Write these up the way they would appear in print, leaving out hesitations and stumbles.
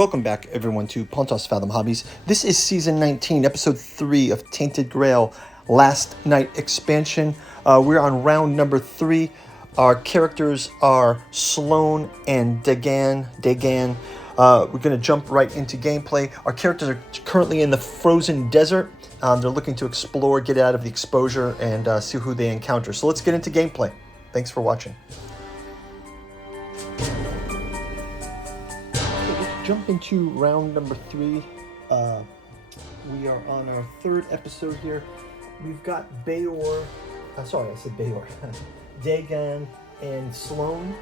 Welcome back, everyone, to Pontos Fathom Hobbies. This is Season 19, Episode 3 of Tainted Grail, Last Night Expansion. We're on round number 3. Our characters are Sloan and Dagan. We're going to jump right into gameplay. Our characters are currently in the frozen desert. They're looking to explore, get out of the exposure, and see who they encounter. So let's get into gameplay. Thanks for watching. Jump into round number 3. We are on our third episode here. We've got Dagan and Sloan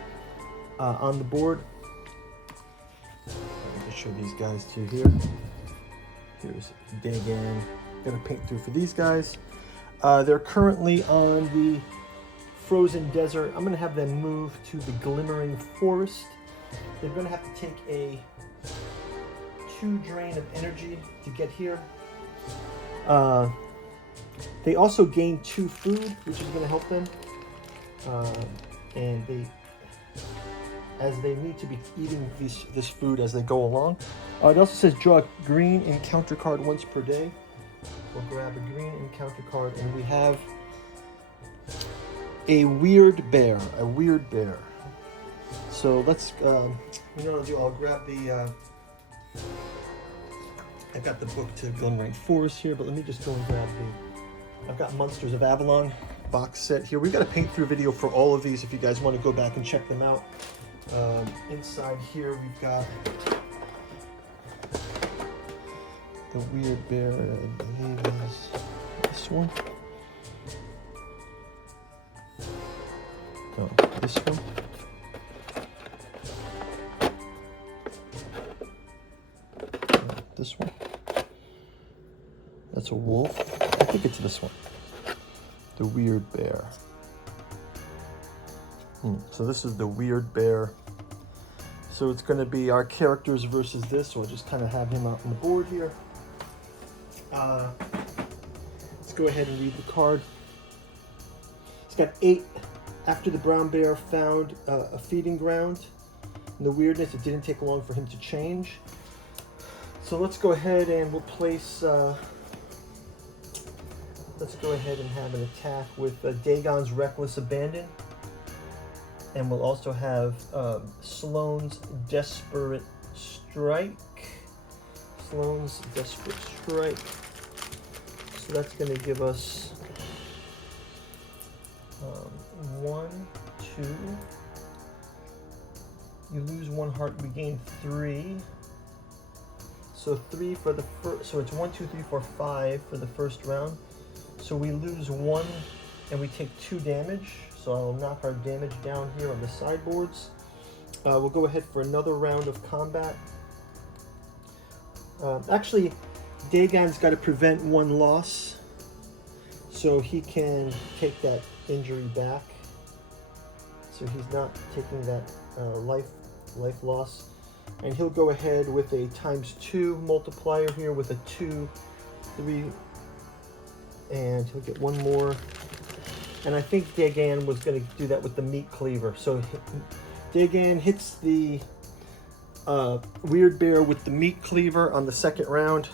on the board. Let me just show these guys to you here. Here's Dagan. Gonna paint through for these guys. They're currently on the frozen desert. I'm gonna have them move to the glimmering forest. They're gonna have to take a 2 drain of energy to get here. They also gain 2 food, which is going to help them. And they need to be eating this food as they go along. It also says draw a green encounter card once per day. We'll grab a green encounter card, and we have a weird bear. So let's, you know what I'll do? I'll grab the. I've got the book to Glimmering Forest here, but let me just go and grab I've got Monsters of Avalon box set here. We've got a paint through video for all of these if you guys want to go back and check them out. Inside here we've got the weird bear, I believe is this one. No, this one. This one. That's a wolf. I think it's this one. The weird bear. So this is the weird bear. So it's going to be our characters versus this. So I'll just kind of have him out on the board here. Let's go ahead and read the card. It's got 8. After the brown bear found a feeding ground. And the weirdness, it didn't take long for him to change. So let's go ahead and we'll place, let's go ahead and have an attack with Dagon's Reckless Abandon. And we'll also have Sloan's Desperate Strike. So that's going to give us 1, 2. You lose 1 heart, we gain 3. So 3 for the first, so it's 1, 2, 3, 4, 5 for the first round. So we lose 1 and we take 2 damage. So I'll knock our damage down here on the sideboards. We'll go ahead for another round of combat. Actually, Dagon's got to prevent 1 loss. So he can take that injury back. So he's not taking that life loss. And he'll go ahead with a ×2 multiplier here with a 2, 3, and he'll get 1 more. And I think Dagan was going to do that with the meat cleaver. So Dagan hits the weird bear with the meat cleaver on the second round.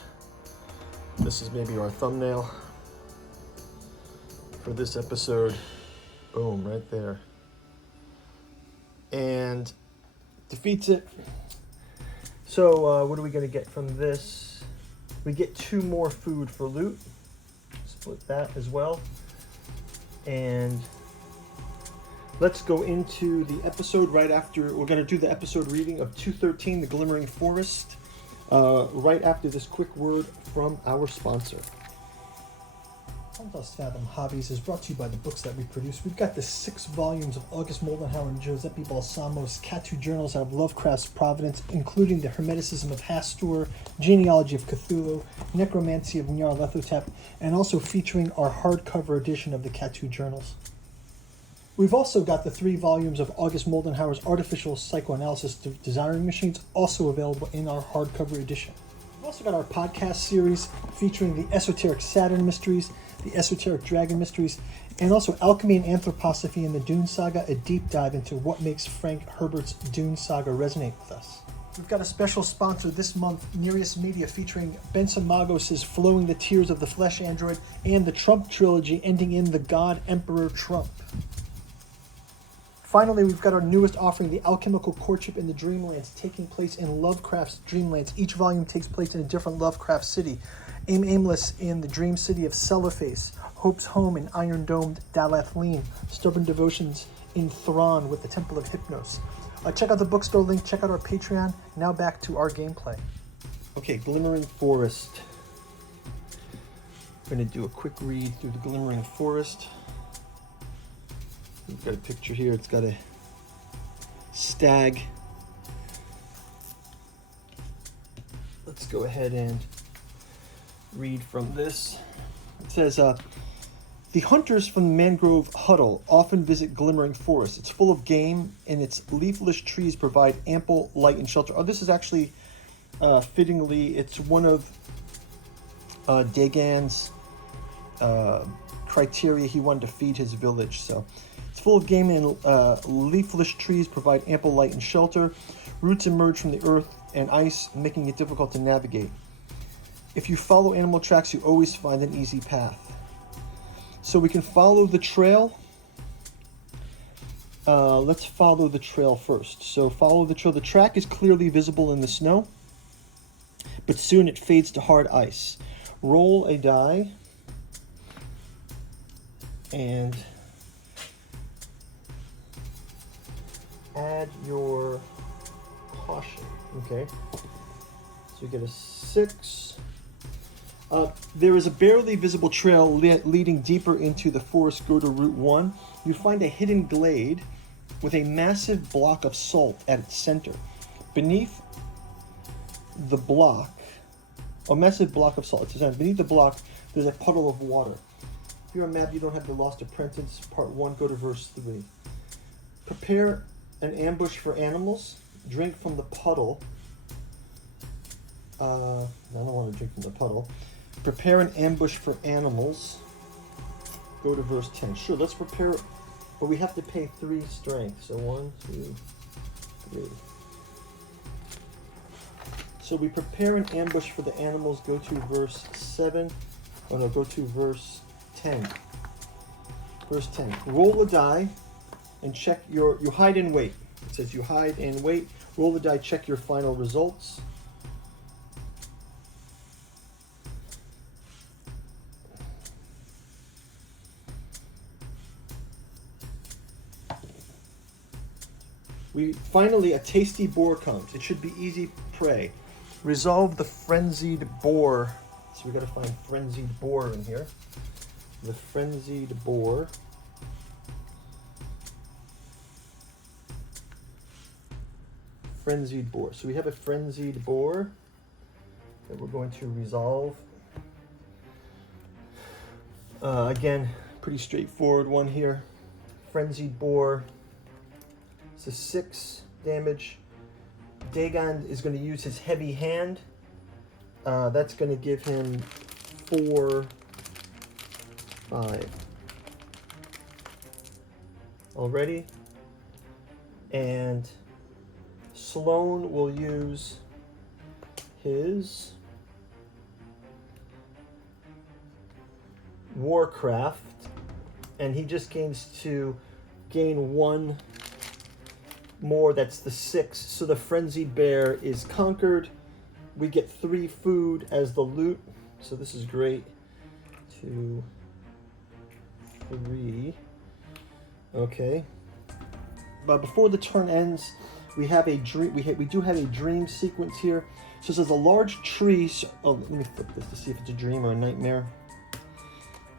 This is maybe our thumbnail for this episode. Boom, right there. And defeats it. So what are we going to get from this? We get 2 more food for loot. Split that as well. And let's go into the episode right after. We're going to do the episode reading of 213, The Glimmering Forest, right after this quick word from our sponsor. Pontos Fathom Hobbies is brought to you by the books that we produce. We've got the 6 volumes of August Moldenhauer and Giuseppe Balsamo's Cat 2 journals out of Lovecraft's Providence, including The Hermeticism of Hastur, Genealogy of Cthulhu, Necromancy of Nyarlathotep, and also featuring our hardcover edition of the Cat 2 journals. We've also got the 3 volumes of August Moldenhauer's Artificial Psychoanalysis Desiring Machines, also available in our hardcover edition. We've also got our podcast series featuring the Esoteric Saturn Mysteries, the Esoteric Dragon Mysteries, and also Alchemy and Anthroposophy in the Dune Saga, a deep dive into what makes Frank Herbert's Dune Saga resonate with us. We've got a special sponsor this month, Nereus Media, featuring Benson Magos' Flowing the Tears of the Flesh Android and the Trump trilogy ending in the God Emperor Trump. Finally, we've got our newest offering, The Alchemical Courtship in the Dreamlands, taking place in Lovecraft's Dreamlands. Each volume takes place in a different Lovecraft city. Aimless in the dream city of Cellophase, Hope's home in iron-domed Dalathlene, Stubborn Devotions in Thrawn with the Temple of Hypnos. Check out the bookstore link, check out our Patreon. Now back to our gameplay. Okay, Glimmering Forest. I'm going to do a quick read through the Glimmering Forest. We've got a picture here. It's got a stag. Let's go ahead and read from this. It says, the hunters from the mangrove huddle often visit Glimmering Forest. It's full of game, and its leafless trees provide ample light and shelter. Oh, this is actually, fittingly, it's one of Dagan's criteria. He wanted to feed his village, so it's full of game, and leafless trees provide ample light and shelter. Roots emerge from the earth and ice, making it difficult to navigate. If you follow animal tracks, you always find an easy path. So we can follow the trail. Let's follow the trail first. So follow the trail. The track is clearly visible in the snow, but soon it fades to hard ice. Roll a die and add your caution. Okay. So you get a 6. There is a barely visible trail leading deeper into the forest. Go to Route 1. You find a hidden glade with a massive block of salt at its center. Beneath the block, a massive block of salt at its center. Beneath the block, there's a puddle of water. If you're on a map, you don't have the Lost Apprentice, Part 1, go to verse 3. Prepare an ambush for animals. Drink from the puddle. I don't want to drink from the puddle. Prepare an ambush for animals. Go to verse 10. Sure, let's prepare, but we have to pay 3 strength. So 1, 2, 3. So we prepare an ambush for the animals. Go to verse 7. Oh no, go to verse 10. Verse 10. Roll a die and check you hide and wait. It says you hide and wait. Roll the die, check your final results. Finally, a tasty boar comes. It should be easy prey. Resolve the frenzied boar. So we got to find frenzied boar in here. The frenzied boar. Frenzied boar. So we have a frenzied boar that we're going to resolve. Again, pretty straightforward one here. Frenzied boar. It's a 6 damage. Dagon is going to use his heavy hand. That's going to give him 4, 5. Already. And Sloan will use his Warcraft, and he just gain 1 more. That's the 6. So the frenzied bear is conquered. We get 3 food as the loot, so this is great. 2, 3. Okay. But before the turn ends, we have a dream. We do have a dream sequence here. So it says a large tree. Oh, let me flip this to see if it's a dream or a nightmare.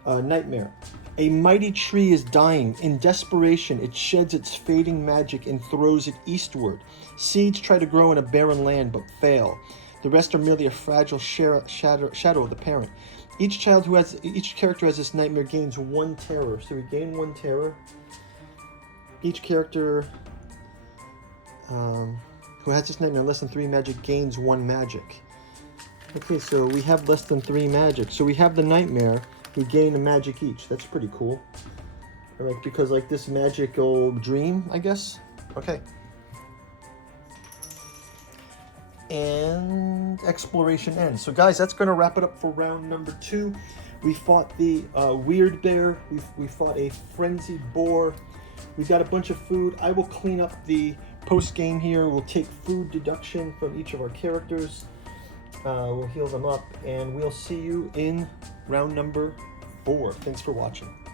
Nightmare. A mighty tree is dying. In desperation, it sheds its fading magic and throws it eastward. Seeds try to grow in a barren land, but fail. The rest are merely a fragile shadow of the parent. Each character has this nightmare gains 1 terror. So we gain 1 terror. Each character who has this nightmare less than 3 magic gains 1 magic. Okay, so we have less than 3 magic. So we have the nightmare. We gain a magic each. That's pretty cool. All right, because like this magical dream, I guess. Okay. and exploration ends. So guys, that's going to wrap it up for round number 2. We fought the weird bear. We fought a frenzied boar. We got a bunch of food. I will clean up the post game here. We'll take food deduction from each of our characters. We'll heal them up, and we'll see you in round number 4. Thanks for watching.